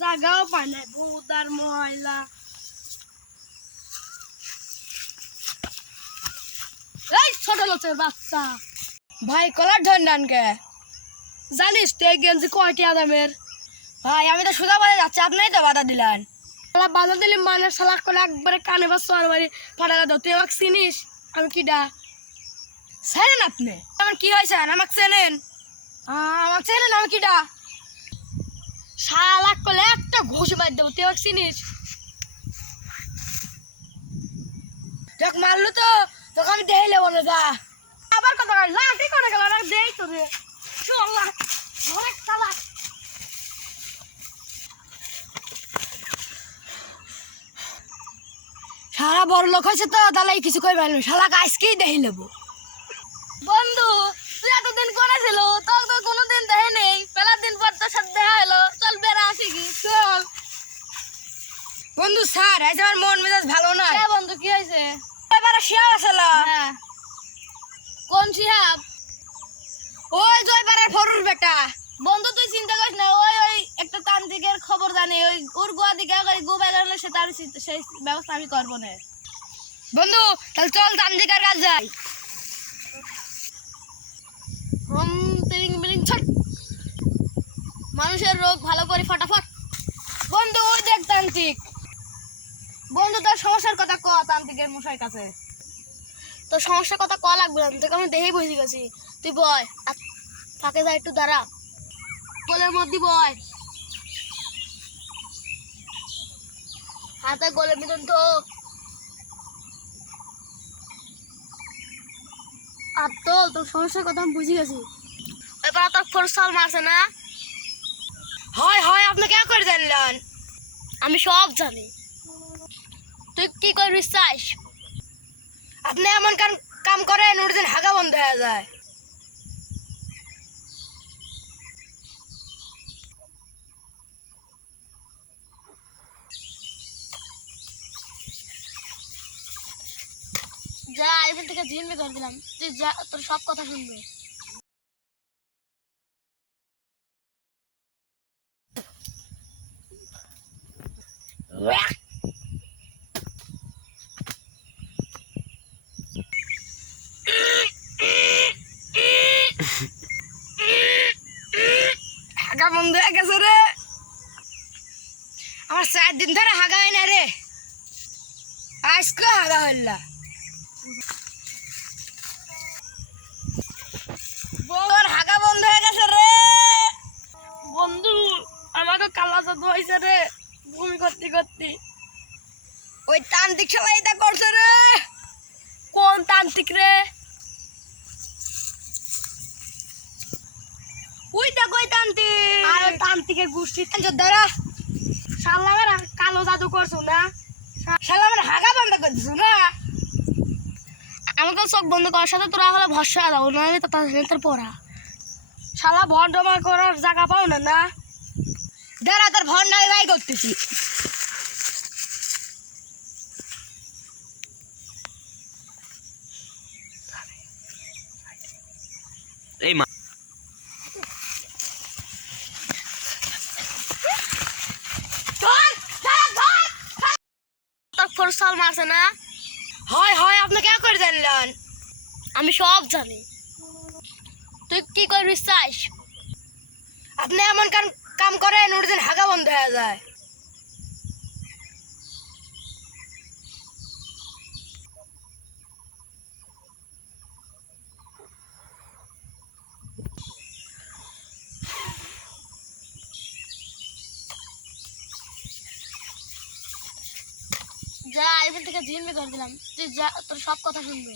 জাগাও পায় না, ভূতার ময়লা। এই ছোট লোকের বাচ্চা, ভাই কলার ধর নানকে। জানিস তো এই গেঞ্জি কয়টি আদামের? ভাই আমি তো সোজা বাজে যাচ্ছি, আপনিই তো বাধা দিলেন। শালা বাধা দিলে মানে শালা করে একবারে কানে বা সরবারি ফাটালা দাও। তুই আমাকে চিনিস? আমি কিডা? চেনেন আপনি? আমার কি হয়েছে? আমাকে চেনেন? আমাকে চেনেন? আমি কিডা? শালা করলে একটা ঘুষ বাদ দেবো। তুই আমাকে চিনিস? যখন মারলো তো তোকে আমি দেখলে বলো যা। আবার কথা কয়, লাঠি করে গেল না, দেই তো রে। শালা ধরে শালা। সারা বড় লোক হয়েছে তো তাহলে কিছু কই পারলো, শালা আজকেই দেখে নেবো। বন্ধু তুই এতদিন করেছিল, তোর তো কোনোদিন দেখে নেই। পেলার দিন পর তোর সাথে দেখা হলো, চল বেড়া আসি কি চল। বন্ধু স্যার আজ আমার মন মেজাজ ভালো না। হ্যাঁ বন্ধু, কি হয়েছে? এবারে শিয়াব আসল। হ্যাঁ, কোন শিহাব? ওই জয়পাড়ার ফরুর বেটা। বন্ধু তুই চিন্তা করিস না, ওই ওই একটা তান্ত্রিকের খবর জানি, ওই ওর গোয়া দিকে গো বেড়ালে সে তার সেই ব্যবস্থা আমি করবো না। বন্ধু তাহলে চল তান্ত্রিকার কাজ যাই। তিরিং বিরিং ছট, মানুষের রোগ ভালো করে ফটাফট। বন্ধু ওই দেখ তান্ত্রিক। বন্ধু তোর সমস্যার কথা ক তান্ত্রিকের মশাই কাছে। তোর সমস্যার কথা ক লাগবে না, তোকে আমি দেখেই বুঝে গেছি। তুই বয়, আর ফাঁকে যা একটু দাঁড়া, গোলের মধ্যে বয়, হাতে গোলের ভিতর তো আর তোর সমস্যার কথা আমি বুঝে গেছি। এবার তোর ফোরসাল মারছে না? হয় হয় আপনি কে করে জানলেন? আমি সব জানি। তুই কি করবি চাস? আপনি এমন কাম করেন ওর দিন হাগা বন্ধ হয়ে যায়। যা এখান থেকে জিনবে করে দিলাম, তুই যা, তোর সব কথা শুনবে। হাগা বন্ধ হয়ে গেছে রে। আমার 4 দিন ধরে হাগা হয় না রে, আজকে হাগা হইল। তোর হাগা বন্ধ হয়ে গেছে রে। বন্ধু আমাকে কালা জাদু হয়েছে রে, বমি করতে করতে। ওই তান্ত্রিক সবাই এটা করছে রে। কোন তান্ত্রিক রে? ওই দেখ ওই তান্ত্রিক। আর ওই তান্ত্রিকের গোষ্ঠী দাঁড়া, শালা আমার কালো জাদু করছো না? শালা আমার হাগা বন্ধ করে দিছো না। আমাকে চোখ বন্ধ করার সাথে তোরা হলে ভরসা দাও, নাহলে তো তার পড়া। শালা ভণ্ডমা করার জায়গা পাও না না? দাঁড়া তোর ভর নাই ভাই করতেছি। এই মা তোর ফোরসাল মারছে না? হয় হয় আপনি কে করে জানলেন? আমি সব জানি। তুই কি করবি চাস? আপনি এমন কাম করেন ওর দিন হাগা বন্ধ হয়ে যায়। যা এখান থেকে জিনবে করে দিলাম, তুই যা, তোর সব কথা শুনবে।